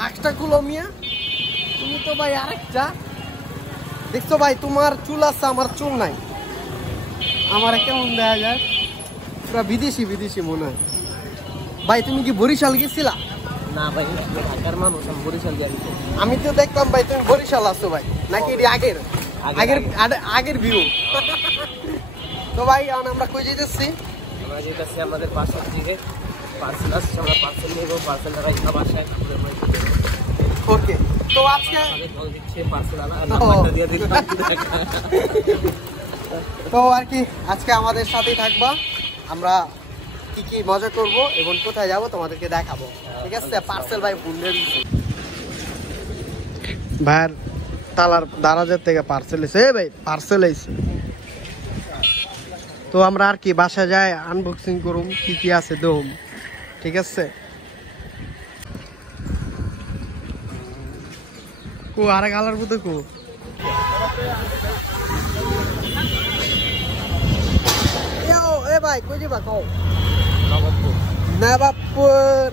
মাস্কটা খুলো মিয়া, তুমি তো ভাই আরেকটা দেখছো ভাই, তোমার চুল আছে আমার চুল নাই, আমার কেমন দেখা যায় পুরা বিদেশি বিদেশি মনে হয়। ভাই তুমি কি বরিশাল গেছিলা? না ভাই, ঢাকার মানুষ, আমি বরিশাল যাই। আমি তো দেখলাম ভাই তুমি বরিশাল আছো ভাই, নাকি আগের আগের আগের ভিউ? তো ভাই আমরা কই যেতেছি? আমরা যেতেছি আমাদের বাসার দিকে, পার্সেল আসছে, আমরা পার্সেল নেব, পার্সেল রাখা বাসায়। ওকে, তো আজকে পার্সেল আনা নাম্বারটা দিয়ে দিন। তো আর কি আজকে আমাদের সাথেই থাকবা, আমরা কি কি মজা করব এবং কোথায় যাব তোমাদেরকে দেখাবো, ঠিক আছে? পার্সেল ভাই বুঝলে ভাইয়ের তালার দারাজের থেকে পার্সেল এসে ভাই পার্সেল এসে। তো আমরা আর কি বাসা যাই আনবক্সিং করুম কি কি আছে দম, ঠিক আছে? কো আরেক আলার মতো কো এ ভাই কই যাবা কও? নবাবপুর।